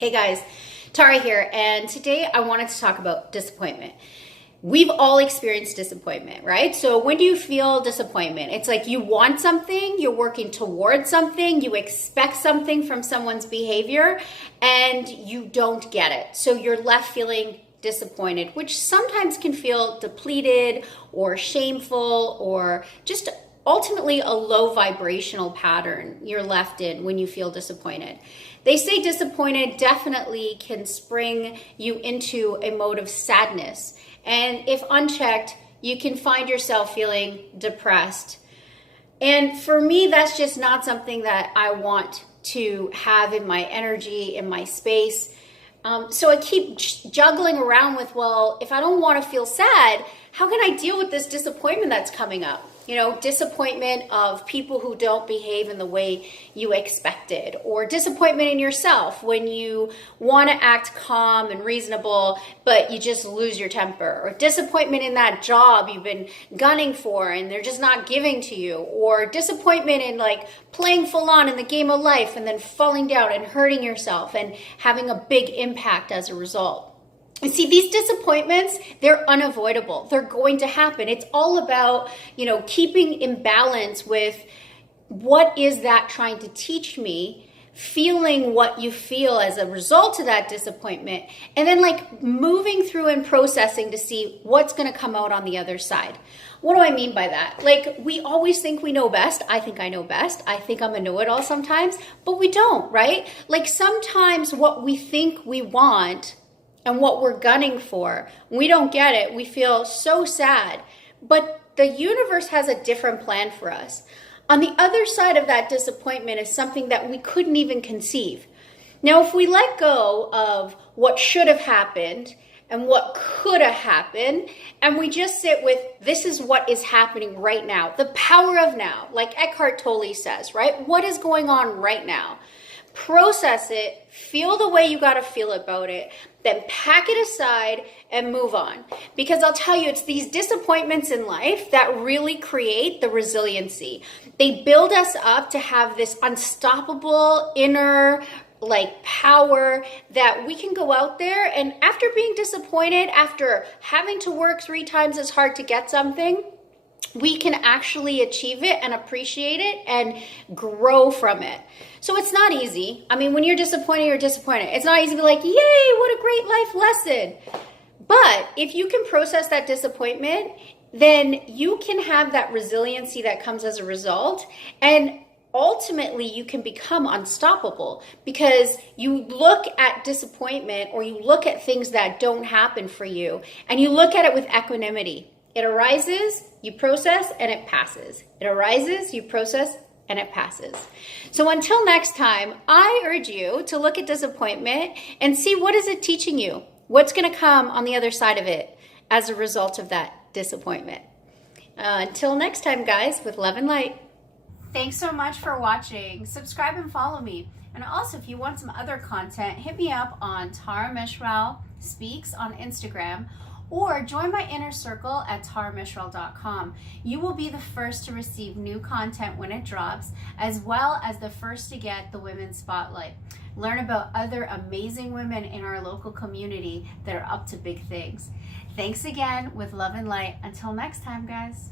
Hey guys, Tara here, and today I wanted to talk about disappointment. We've all experienced disappointment, right? So when do you feel disappointment? It's like you want something, you're working towards something, you expect something from someone's behavior, and you don't get it. So you're left feeling disappointed, which sometimes can feel depleted or shameful or just ultimately a low vibrational pattern you're left in when you feel disappointed. They say disappointed definitely can spring you into a mode of sadness. And if unchecked, you can find yourself feeling depressed. And for me, that's just not something that I want to have in my energy, in my space. So I keep juggling around with, well, if I don't want to feel sad, how can I deal with this disappointment that's coming up? You know, disappointment of people who don't behave in the way you expected, or disappointment in yourself when you want to act calm and reasonable, but you just lose your temper, or disappointment in that job you've been gunning for and they're just not giving to you, or disappointment in like playing full on in the game of life and then falling down and hurting yourself and having a big impact as a result. And see, these disappointments, they're unavoidable. They're going to happen. It's all about, keeping in balance with what is that trying to teach me, feeling what you feel as a result of that disappointment, and then like moving through and processing to see what's going to come out on the other side. What do I mean by that? Like, we always think we know best. I think I know best. I think I'm a know-it-all sometimes, but we don't, right? Like sometimes what we think we want and what we're gunning for, we don't get it. We feel so sad. But the universe has a different plan for us. On the other side of that disappointment is something that we couldn't even conceive. Now, if we let go of what should have happened and what could have happened, and we just sit with, this is what is happening right now, the power of now, like Eckhart Tolle says, right? What is going on right now? Process it, feel the way you got to feel about it, then pack it aside and move on. Because I'll tell you, it's these disappointments in life that really create the resiliency. They build us up to have this unstoppable inner power that we can go out there, and after being disappointed, after having to work 3 times as hard to get something, we can actually achieve it and appreciate it and grow from it. So it's not easy. I mean, when you're disappointed, you're disappointed. It's not easy to be like, yay, what a great life lesson. But if you can process that disappointment, then you can have that resiliency that comes as a result. And ultimately, you can become unstoppable because you look at disappointment, or you look at things that don't happen for you, and you look at it with equanimity. It arises, you process, and it passes. It arises, you process, and it passes. So until next time, I urge you to look at disappointment and see, what is it teaching you? What's going to come on the other side of it as a result of that disappointment? Until next time, guys, with love and light. Thanks so much for watching. Subscribe and follow me. And also, if you want some other content, hit me up on Tara Mishral Speaks on Instagram, or join my inner circle at taramishral.com. You will be the first to receive new content when it drops, as well as the first to get the Women's Spotlight. Learn about other amazing women in our local community that are up to big things. Thanks again, with love and light. Until next time, guys.